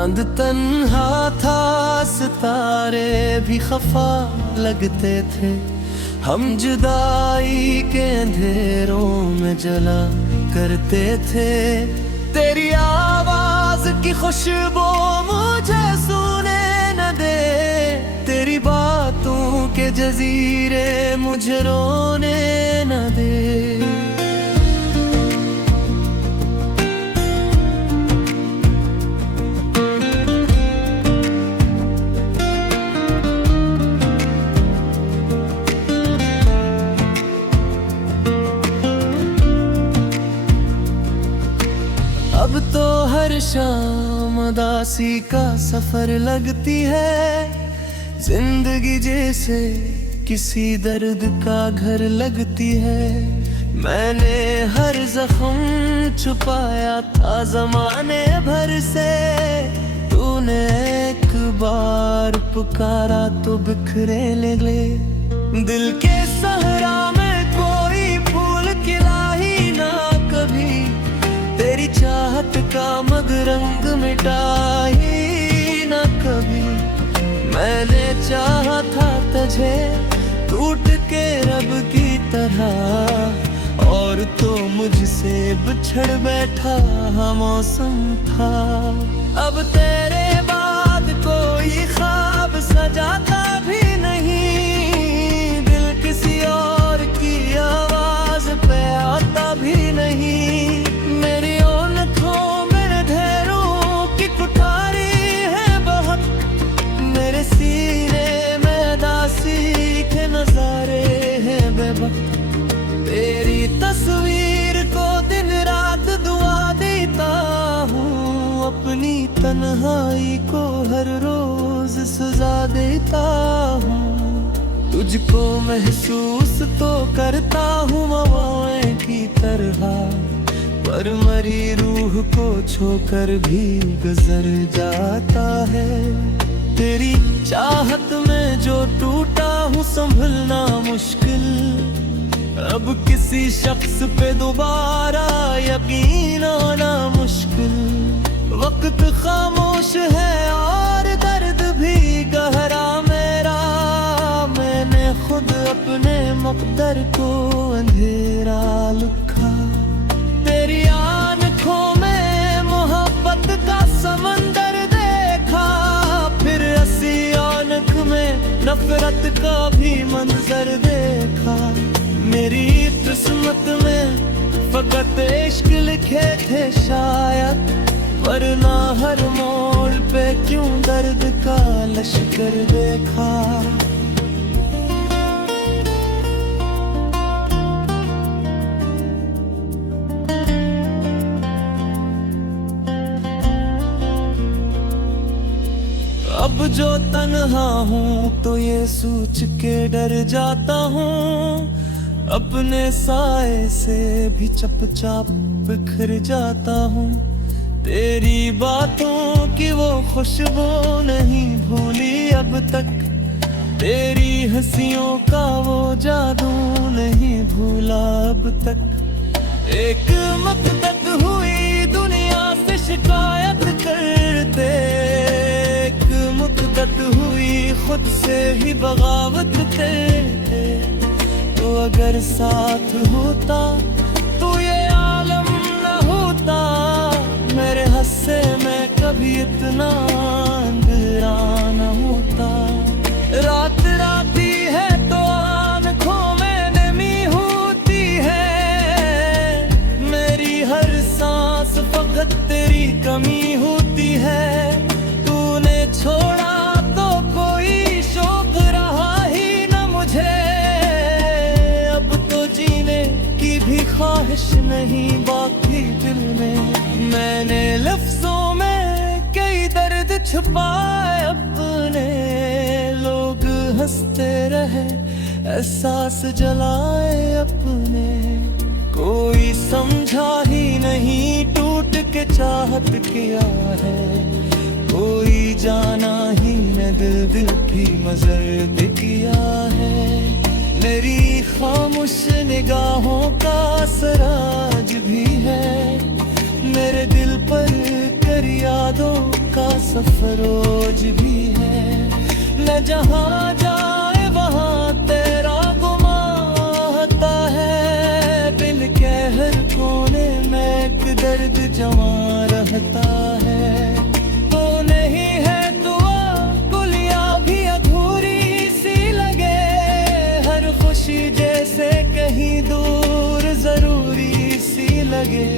चांद तन्हा था, सितारे भी खफा लगते थे। हम जुदाई के अंधेरों में जला करते थे। तेरी आवाज की खुशबू मुझे सुने न दे, तेरी बातों के जजीरे मुझे रोने न दे। अब तो हर शाम उदासी का सफर लगती है। जिंदगी जैसे किसी दर्द का घर लगती है। मैंने हर जख्म छुपाया था जमाने भर से। तूने एक बार पुकारा तो बिखरे ले। दिल के सहरा में कोई फूल खिला ही ना कभी। तेरी चाहत का मगरंग मिटा ही न कभी। मैंने चाहा था तुझे टूट के रब की तरह, और तो मुझसे बिछड़ बैठा मौसम था। अब तेरे बाद कोई ख्वाब सजाता भी नहीं। दिल किसी और की आवाज पे आता भी नहीं। मेरी ओंठों में ढेरों की कुठारी है बहुत। मेरे सीने में उदासी के नजारे हैं बेवक्त। तेरी तस्वीर को दिन रात दुआ देता हूँ। अपनी तन्हाई को हर रोज सजा देता हूँ। तुझको महसूस तो करता हूँ हवाएं की तरह, पर मरी रूह को छोकर भी गुजर जाता है। तेरी चाहत में जो टूटा हूँ संभलना मुश्किल। अब किसी शख्स पे दोबारा यकीन आना मुश्किल। वक्त खामोश है और दर्द भी गहरा मेरा। मैंने खुद अपने मकदर को अंधेरा लिखा। तेरी आँखों में मोहब्बत का समंदर देखा। फिर ऐसी आँख में नफरत का भी मंजर देखा। मेरी किस्मत में फकत इश्क लिखे थे शायद, वरना हर मोड़ पे क्यों दर्द का लश्कर देखा। अब जो तन्हा हूँ तो ये सोच के डर जाता हूँ। अपने साए से भी चुपचाप बिखर जाता हूँ। तेरी बातों की वो खुशबू नहीं भूली अब तक। तेरी हंसियों का वो जादू नहीं भूला अब तक। एक मकसद हुई दुनिया से शिकायत करते। एक मुद्दत हुई खुद से ही बगावत करते। तो अगर साथ होता तो ये आलम न होता। मेरे हस्से में कभी इतना अंधेरा न होता। रात राती है तो आँखों में नमी होती है। मेरी हर सांस फकत तेरी कमी होती है। तूने छोड़ा तो कोई शौक रहा ही न मुझे। अब तो जीने की भी ख्वाहिश नहीं बाकी दिल में। मैंने लफ्जों में कई दर्द छुपाए अपने। लोग हंसते रहे एहसास जलाए अपने। कोई समझा ही नहीं टूट के चाहत किया है। कोई जाना ही न दिल की मजर किया है। मेरी खामोश निगाहों का असराज भी है। मेरे दिल पर कर यादों का सफर रोज भी है। न जहाँ जाए वहाँ तेरा गुमाता है। दिल के हर कोने में एक दर्द जमा रहता है। तो नहीं है दुआ कुलिया भी अधूरी सी लगे। हर खुशी जैसे कहीं दूर जरूरी सी लगे।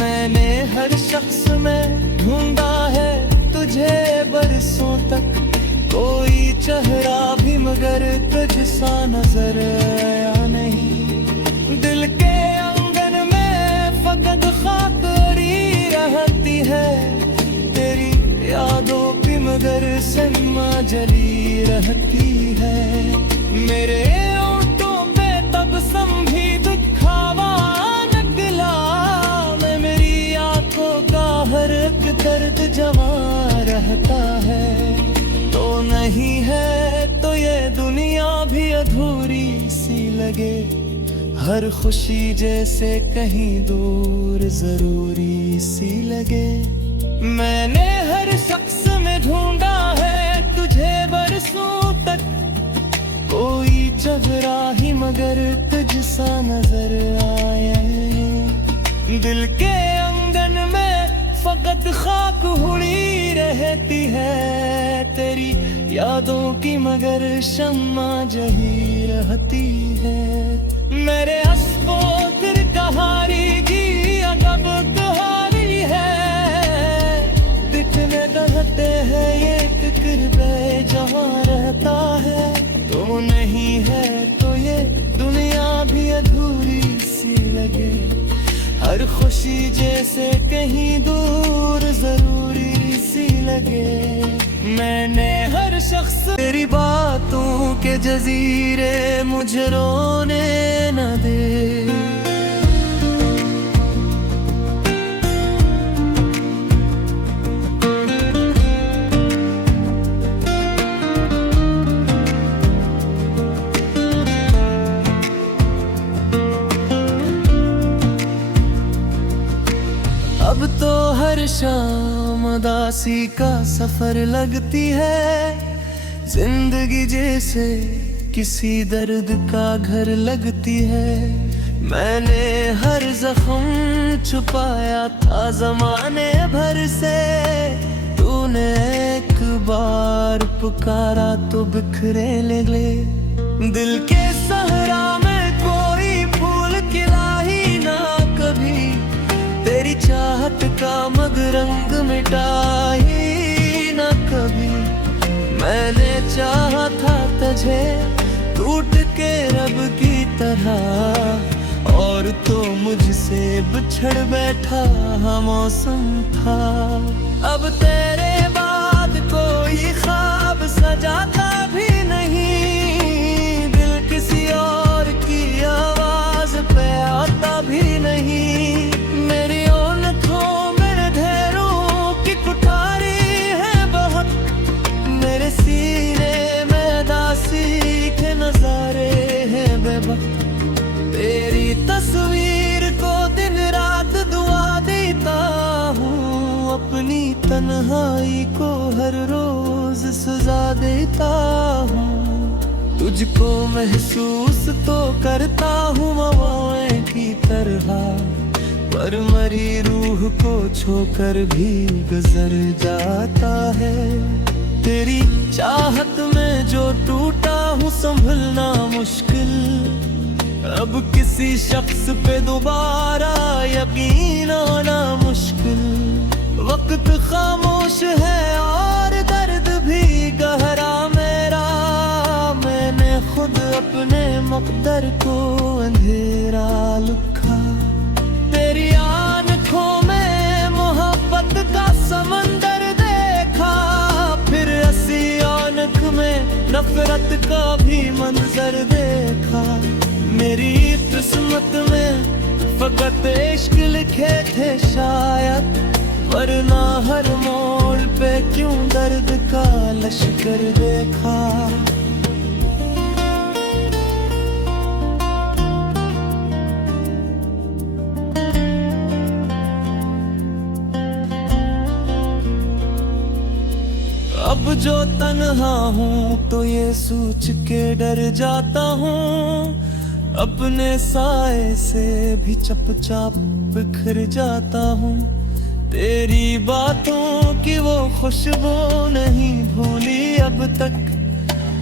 मैंने हर शख्स में ढूंढा है तुझे बरसों तक। कोई चेहरा भी मगर तुझसा नजर आया नहीं। दिल के आंगन में फकत खातरी रहती है। तेरी यादों की मगर समा जली रहती है। मेरे होठों पे तबसम भी दिखावा निकला। मैं मेरी आंखों का हर एक दर्द जमा रहता है। तो नहीं है तो ये दुनिया भी अधूरी सी लगे। हर खुशी जैसे कहीं दूर जरूरी सी लगे। मैंने हर शख्स में ढूंढा है तुझे बरसों तक। कोई चेहरा ही मगर तुझसा नजर आया। दिल के आंगन में फकत खाक हुई रहती है। तेरी यादों की मगर शम्मा जही रहती है। मेरे हस्बो तेरी कहानी की अगब कहानी है। दिखने कहते हैं ये फिक्र जहाँ रहता है। तो नहीं है तो ये दुनिया भी अधूरी सी लगे। हर खुशी जैसे कहीं दूर जरूरी सी लगे। मैंने हर शख्स तेरी बातों के जजीरे मुझे रोने न दे। अब तो हर शाम उदासी का सफर लगती है। जिंदगी जैसे किसी दर्द का घर लगती है। मैंने हर जख्म छुपाया था जमाने भर से। तूने एक बार पुकारा तो बिखरे लगे। दिल के सहरा में कोई फूल खिला ही ना कभी। तेरी चाहत का मगरंग मिटा ही न कभी। मैंने चाहा था तुझे टूट के रब की तरह। और तो मुझसे बिछड़ बैठा मौसम था। अब तेरे बाद कोई ख्वाब सजाता भी नहीं। दिल किसी और की आवाज पे आता भी नहीं। मेरी ओंठों मेरे ढेरों की कुठारी है बहुत। मेरे सीने में दासी के नजारे हैं बेवक्त। तेरी तस्वीर को दिन रात दुआ देता हूँ। अपनी तन्हाई को हर रोज सजा देता हूँ। तुझको महसूस तो करता हूँ हवाएं की तरह। पर मरी रूह को छोकर भी गुजर जाता है। तेरी चाहत में जो टूटा हूँ संभलना मुश्किल। अब किसी शख्स पे दोबारा यकीन होना मुश्किल। वक्त खामोश है और दर्द भी गहरा मेरा। मैंने खुद अपने मकदर को अंधेरा लिखा। तेरी आँखों में मोहब्बत का समंदर देखा। फिर हंसी आँख में नफरत का भी मंजर देखा। मेरी किस्मत में फकत इश्क लिखे थे शायद। वरना हर मोड़ पे क्यों दर्द का लश्कर देखा। अब जो तन्हा हूँ तो ये सोच के डर जाता हूँ, अपने साए से भी चुपचाप बिखर जाता हूँ। तेरी बातों की वो खुशबू नहीं भूली अब तक,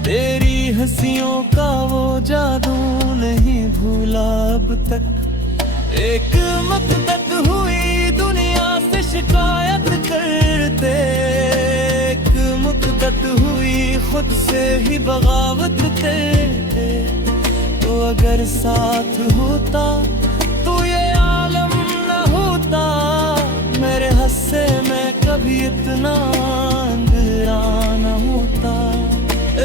तेरी हंसियों का वो जादू नहीं भूला अब तक। एक मुद्दत हुई दुनिया से शिकायत करते, एक मुद्दत हुई खुद से ही बगावत करते। तो अगर साथ होता तो ये आलम न होता, मेरे हस्से में कभी इतना अंधेरा न होता।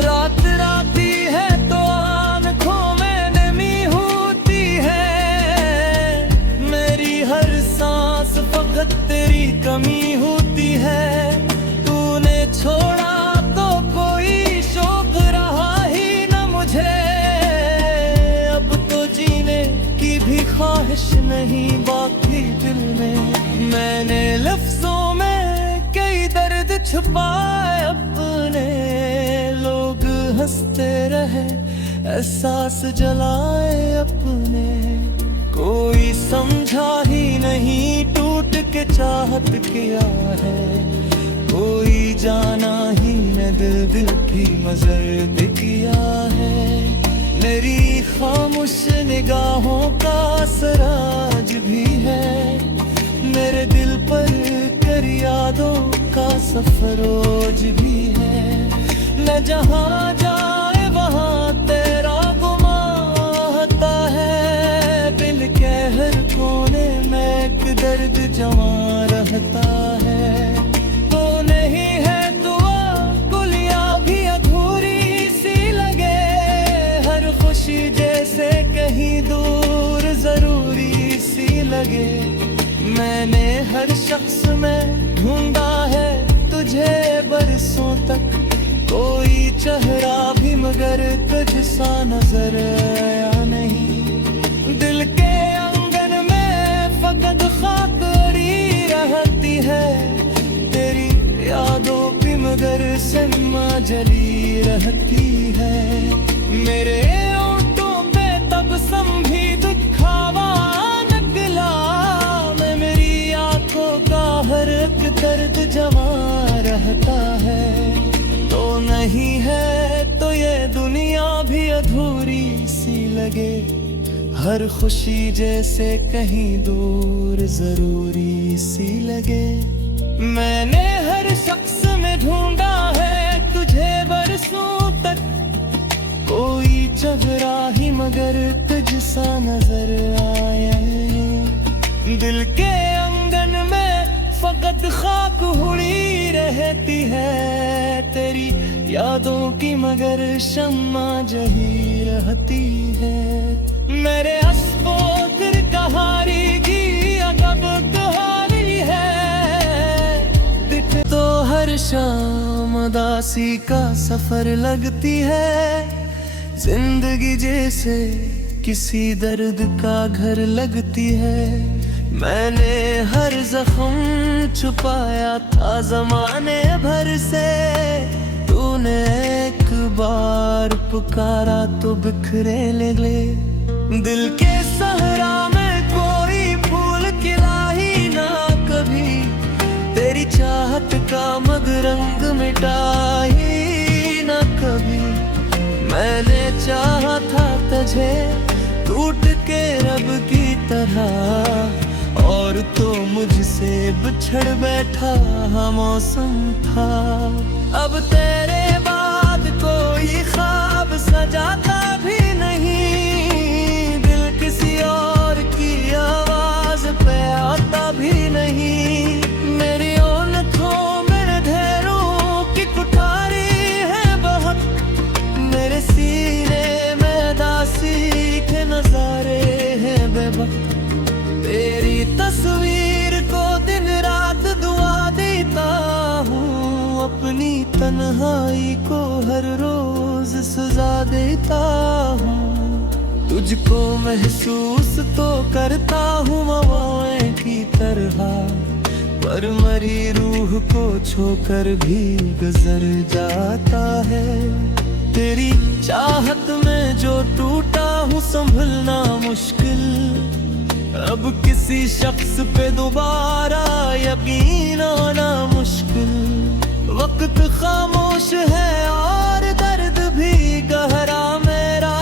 रात राती है तो आँखों में नमी होती है, मेरी हर सांस फकत तेरी कमी होती है। तूने छोड़ा तो कोई शौक रहा ही न मुझे, अब तो जीने की भी ख्वाहिश नहीं बाकी दिल में। मैंने लफ्जों में कई दर्द छुपाए अपने, लोग हंसते रहे एहसास जलाए अपने। कोई समझा ही नहीं टूट के चाहत किया है, कोई जाना ही न दिल की मजर किया है। मेरी खामोश निगाहों का असराज भी है, मेरे दिल पर कर यादों का सफरोज भी है। न जहाँ जाए वहाँ तेरा गुमाता है, दिल के हर कोने में एक दर्द जमा रहता है। तो नहीं है दुआ गुलिया भी अधूरी सी लगे, हर खुशी जैसे कहीं दूर जरूरी सी लगे। मैंने हर शख्स में ढूंढा है तुझे बरसों तक, कोई चेहरा भी मगर तुझसा नजर आया नहीं। दिल के आंगन में फकत खातरी रहती है, तेरी यादों की मगर सिमा जली रहती है। मेरे ओंठों पे तब भी दुखावा निकला, मैं मेरी आंखों का हर एक दर्द जमा रहता है। तो नहीं है तो ये दुनिया भी अधूरी सी लगे, हर खुशी जैसे कहीं दूर जरूरी सी लगे। मैंने हर शख्स में ढूंढा है तुझे बरसों तक, कोई चेहरा ही मगर तुझसा नजर आया नहीं। दिल के आंगन में फकत खाक हुई रहती है, तेरी यादों की मगर शम्मा जही रहती है। मेरे हस्बो फिर कहारी की अदब कहानी है, दिख तो हर शाम उदासी का सफर लगती है। जिंदगी जैसे किसी दर्द का घर लगती है, मैंने हर जख्म छुपाया था जमाने भर से। तूने एक बार पुकारा तो बिखरे लगे, दिल के सहरा में कोई फूल खिला ही ना कभी, तेरी चाहत का मगरंग मिटा ही ना कभी। मैंने चाहा था तुझे टूट के रब की तरह, और तो मुझसे बिछड़ बैठा मौसम था। अब तेरे बाद कोई ख्वाब सजाता भी नहीं, दिल किसी और की आवाज पे आता भी नहीं। मेरी ओंठों में ढेरों की कुठारी है बहुत, मेरे सीने में दासी के नजारे हैं बेवक्त। तेरी तस्वीर को दिन रात दुआ देता हूँ, अपनी तन्हाई को हर रोज सजा देता हूँ। तुझको महसूस तो करता हूँ हवाएं की तरह, पर मरी रूह को छोकर भी गुजर जाता है। तेरी चाहत में जो टूटा हूँ संभलना मुश्किल, अब किसी शख्स पे दोबारा यकीन आना मुश्किल। वक्त खामोश है और दर्द भी गहरा मेरा,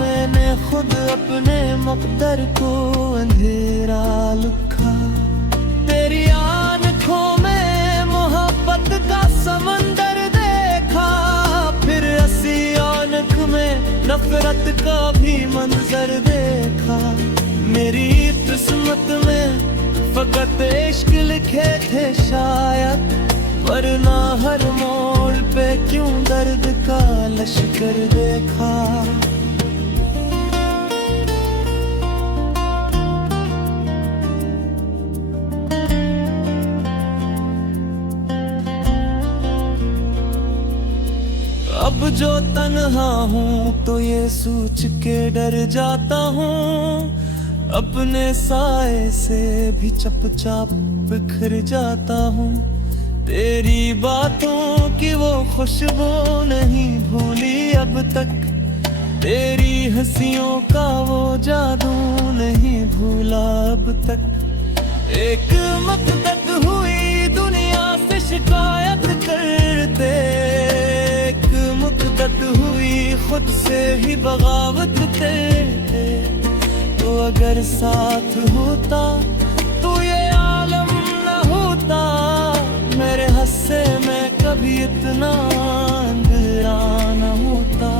मैंने खुद अपने मकदर को अंधेरा लिखा। तेरी आँखों में मोहब्बत का समंदर देखा, फिर ऐसी आँख में नफरत का भी मंजर देखा। मेरी किस्मत में फकत इश्क लिखे थे शायद, वरना हर मोड़ पे क्यों दर्द का लश्कर देखा। अब जो तन्हा हूँ तो ये सोच के डर जाता हूँ, अपने साए से भी चुपचाप बिखर जाता हूँ। तेरी बातों की वो खुशबू नहीं भूली अब तक, तेरी हंसियों का वो जादू नहीं भूला अब तक। एक मकसद हुई दुनिया से शिकायत करते, मुद्दत हुई खुद से ही बगावत करते। तो अगर साथ होता तो ये आलम न होता, मेरे हस्से में कभी इतना अंधेरा न होता।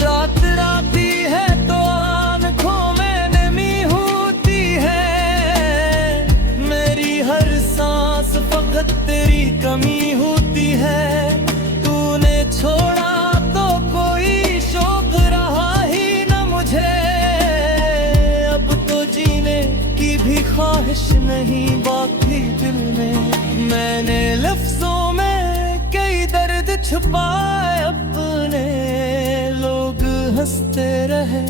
रात राती है तो आँखों में नमी होती है, मेरी हर सांस फकत तेरी कमी होती है। तूने छोड़ा तो कोई शौक रहा ही न मुझे, अब तो जीने की भी ख्वाहिश नहीं बाकी दिल में। मैंने लफ्जों में कई दर्द छुपाए अपने, लोग हंसते रहे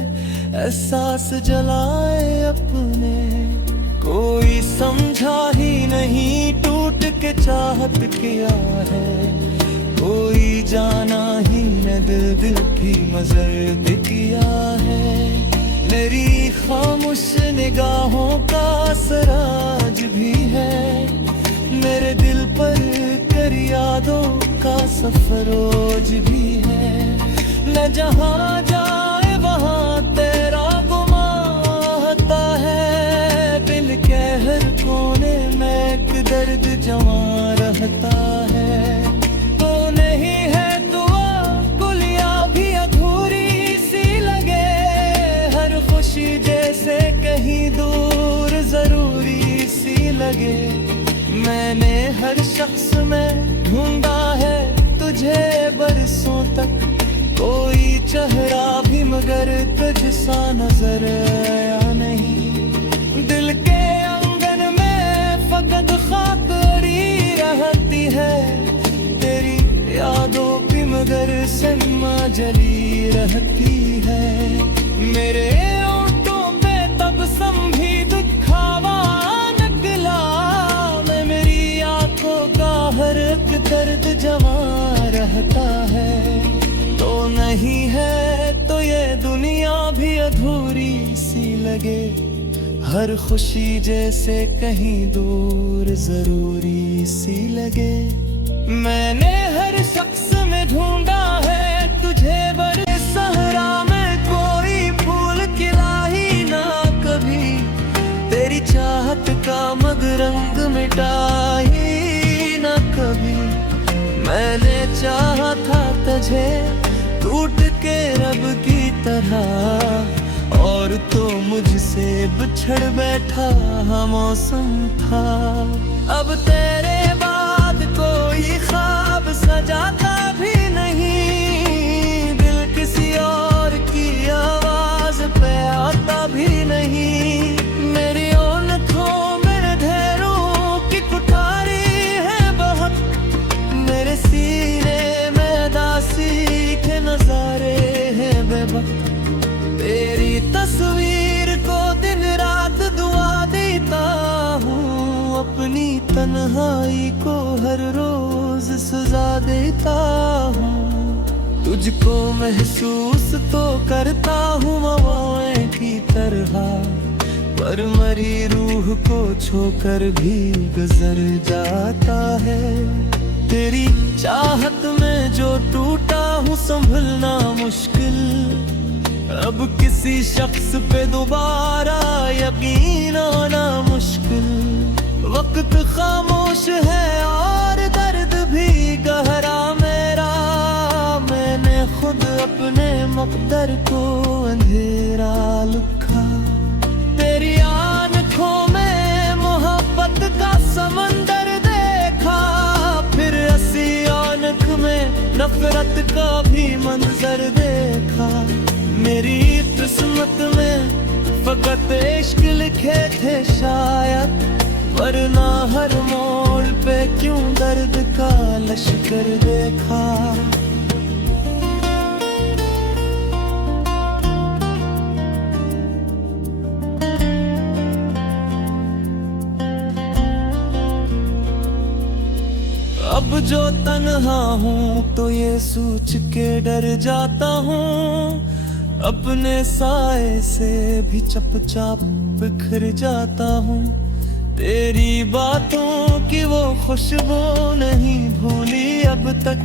एहसास जलाए अपने। कोई समझा ही नहीं टूट के चाहत किया है, कोई जाना ही न दिल की मजर किया है। मेरी खामोश निगाहों का असर आज भी है, मेरे दिल पर कर यादों का सफर रोज भी है। न जहाँ जाए वहाँ तेरा गुमाता है, दिल के हर कोने में एक दर्द जमा रहता है। जैसे कहीं दूर जरूरी सी लगे, मैंने हर शख्स में ढूंढा है तुझे बरसों तक, कोई चेहरा भी मगर तुझसा नजर आया नहीं। दिल के आंगन में फकत खातरी रहती है, तेरी यादों की मगर सिमा जली रहती है। मेरे भी दुखावा निकला, मैं मेरी आंखों का हर एक दर्द जमा रहता है। तो नहीं है तो ये दुनिया भी अधूरी सी लगे, हर खुशी जैसे कहीं दूर जरूरी सी लगे। मैंने हर शख्स में ढूंढा है तुझे बड़े सहरा में, कोई फूल खिला ही ना कभी, तेरी चाहत का मगरंग मिटा ही ना कभी। मैंने चाहा था तुझे टूट के रब की तरह, और तो मुझसे बिछड़ बैठा मौसम था। अब तेरे बाद कोई ख्वाब सजाता भी नहीं, दिल किसी और की आवाज पे आता भी नहीं। मेरी आँखों में ढेरों की कुठारी है बहुत, मेरे सीने में दासी के नजारे हैं बेवक्त। तेरी तस्वीर को दिन रात दुआ देता हूँ अपनी तन्हाई को हर रोज सजा देता हूँ। तुझको महसूस तो करता हूँ हवाएं की तरह, पर मरी रूह को छोकर भी गुजर जाता है। तेरी चाहत में जो टूटा हूँ संभलना मुश्किल, अब किसी शख्स पे दोबारा यकीन आना मुश्किल। वक्त खामोश है और दर्द भी गहरा मेरा, मैंने खुद अपने मकदर को अंधेरा लिखा। तेरी आँखों में मोहब्बत का समंदर देखा, फिर हंसी आँख में नफरत का भी मंजर देखा। मेरी किस्मत में फकत इश्क लिखे थे शायद, वरना हर मोड़ पे क्यों दर्द का लश्कर देखा। अब जो तन्हा हूँ तो ये सोच के डर जाता हूँ, अपने साए से भी चुपचाप बिखर जाता हूँ। तेरी बातों की वो खुशबू नहीं भूली अब तक,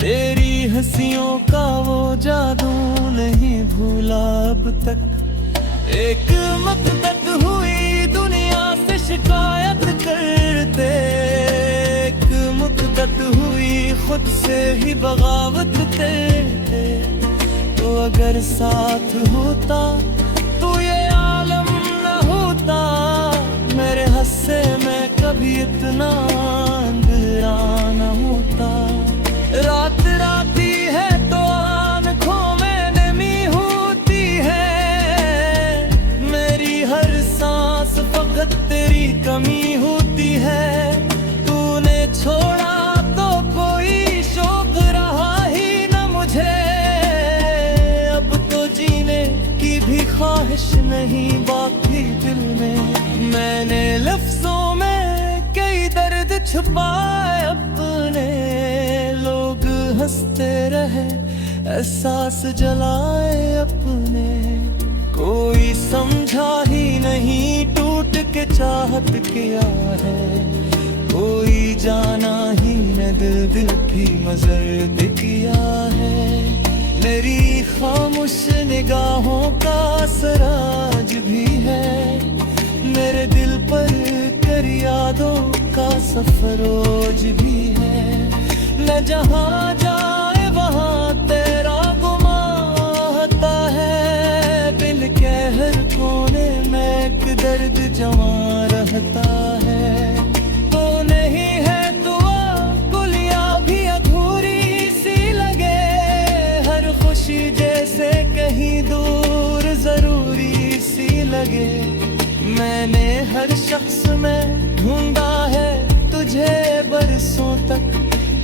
तेरी हंसियों का वो जादू नहीं भूला अब तक। एक मकदत हुई दुनिया से शिकायत करते, एक मकदत हुई खुद से ही बगावत करते। तो अगर साथ होता तो ये आलम न होता, मेरे हस्से में कभी इतना अंधेरा न होता। रात राती है तो आँखों में नमी होती है, मेरी हर सांस फकत तेरी कमी होती है। तूने छोड़ा तो कोई शौक रहा ही न मुझे, भी ख्वाहिश नहीं बाकी दिल में। मैंने लफ्जों में कई दर्द छुपाए अपने, लोग हंसते रहे एहसास जलाए अपने। कोई समझा ही नहीं टूट के चाहत किया है, कोई जाना ही न दिल की मजर किया है। मेरी खामोश निगाहों का असराज भी है, मेरे दिल पर कर यादों का सफरोज भी है। न जहाँ जाए वहाँ तेरा गुमाता है, दिल के हर कोने में एक दर्द जमा रहता है। तो नहीं है दुआ कुलिया भी अधूरी सी लगे, हर खुशी जैसे कहीं दूर जरूरी सी लगे। मैंने हर शख्स में ढूंढा है तुझे बरसों तक,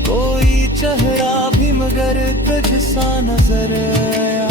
कोई चेहरा भी मगर तुझ सा नजर आया।